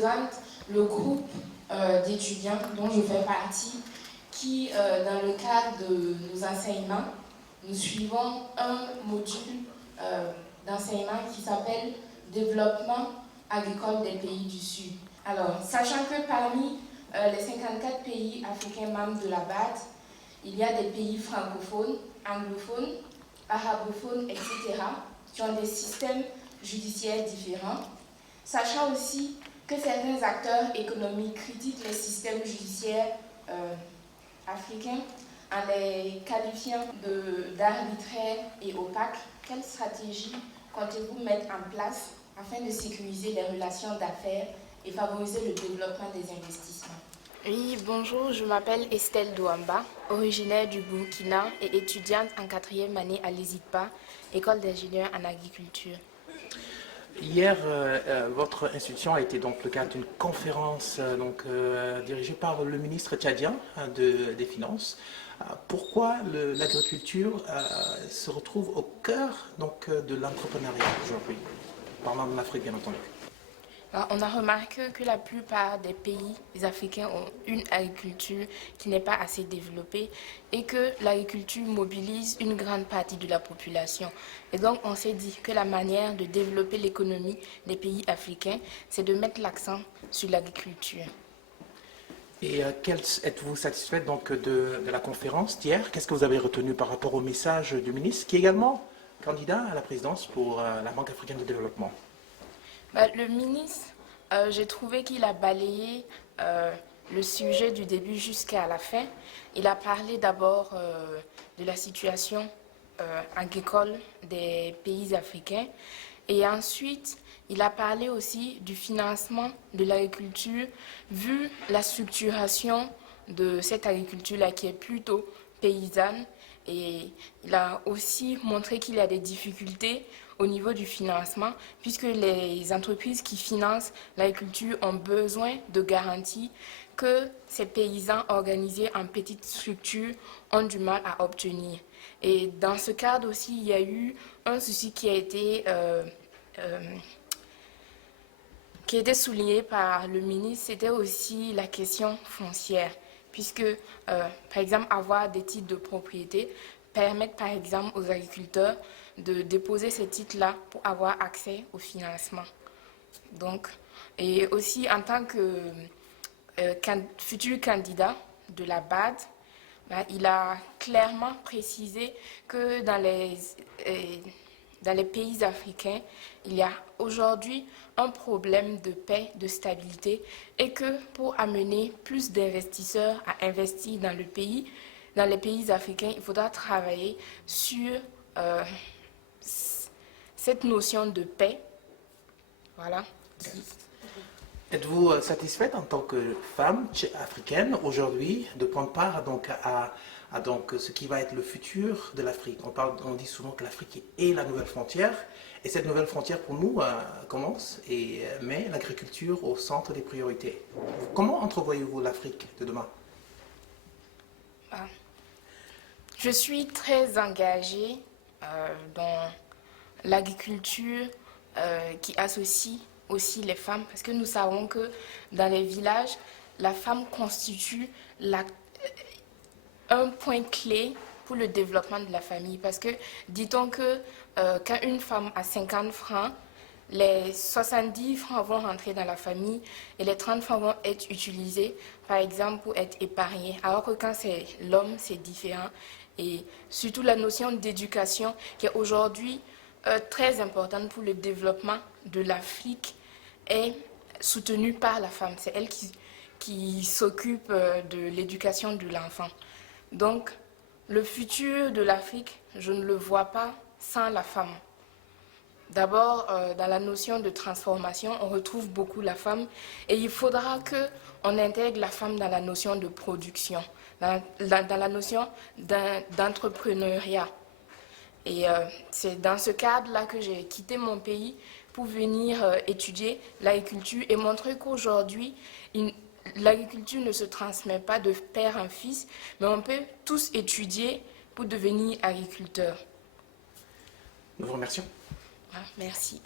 représente le groupe d'étudiants dont je fais partie qui, dans le cadre de nos enseignements, nous suivons un module d'enseignement qui s'appelle Développement agricole des pays du Sud. Alors, sachant que parmi les 54 pays africains membres de la BAD, il y a des pays francophones, anglophones, arabophones, etc., qui ont des systèmes judiciaires différents, sachant aussi que certains acteurs économiques critiquent les systèmes judiciaires africains en les qualifiant d'arbitraires et opaques. Quelle stratégie comptez-vous mettre en place afin de sécuriser les relations d'affaires et favoriser le développement des investissements? Oui, bonjour, je m'appelle Estelle Douamba, originaire du Burkina et étudiante en 4e année à l'ESIPA, École d'ingénieurs en agriculture. Hier, votre institution a été donc le cadre d'une conférence dirigée par le ministre tchadien des Finances. Pourquoi l'agriculture se retrouve au cœur de l'entrepreneuriat aujourd'hui, parlant de l'Afrique bien entendu? On a remarqué que la plupart des pays africains ont une agriculture qui n'est pas assez développée et que l'agriculture mobilise une grande partie de la population. Et donc on s'est dit que la manière de développer l'économie des pays africains, c'est de mettre l'accent sur l'agriculture. Et êtes-vous satisfaite donc de la conférence d'hier? Qu'est-ce que vous avez retenu par rapport au message du ministre, qui est également candidat à la présidence pour la Banque africaine de développement? Le ministre, j'ai trouvé qu'il a balayé le sujet du début jusqu'à la fin. Il a parlé d'abord de la situation agricole des pays africains et ensuite il a parlé aussi du financement de l'agriculture vu la structuration de cette agriculture-là qui est plutôt paysanne, et il a aussi montré qu'il y a des difficultés au niveau du financement puisque les entreprises qui financent l'agriculture ont besoin de garanties que ces paysans organisés en petites structures ont du mal à obtenir. Et dans ce cadre aussi, il y a eu un souci qui a été souligné par le ministre, c'était aussi la question foncière, puisque, par exemple, avoir des titres de propriété permettent, par exemple, aux agriculteurs de déposer ces titres-là pour avoir accès au financement. Donc, et aussi, en tant que futur candidat de la BAD, il a clairement précisé que dans les pays africains, il y a aujourd'hui un problème de paix, de stabilité, et que pour amener plus d'investisseurs à investir dans les pays africains, il faudra travailler sur cette notion de paix. Voilà. Êtes-vous satisfaite en tant que femme africaine aujourd'hui de prendre part à ce qui va être le futur de l'Afrique? On dit souvent que l'Afrique est la nouvelle frontière, et cette nouvelle frontière pour nous commence et met l'agriculture au centre des priorités. Comment entrevoyez-vous l'Afrique de demain? Je suis très engagée dans l'agriculture qui associe aussi les femmes, parce que nous savons que dans les villages, la femme constitue un point clé pour le développement de la famille. Parce que, dit-on que quand une femme a 50 francs, les 70 francs vont rentrer dans la famille et les 30 francs vont être utilisés, par exemple, pour être épargnés. Alors que quand c'est l'homme, c'est différent. Et surtout la notion d'éducation qui est aujourd'hui très importante pour le développement de l'Afrique est soutenue par la femme. C'est elle qui s'occupe de l'éducation de l'enfant. Donc, le futur de l'Afrique, je ne le vois pas sans la femme. D'abord, dans la notion de transformation, on retrouve beaucoup la femme et il faudra qu'on intègre la femme dans la notion de production, dans la notion d'entrepreneuriat. Et c'est dans ce cadre-là que j'ai quitté mon pays pour venir étudier l'agriculture et montrer qu'aujourd'hui, l'agriculture ne se transmet pas de père en fils, mais on peut tous étudier pour devenir agriculteur. Nous vous remercions. Merci.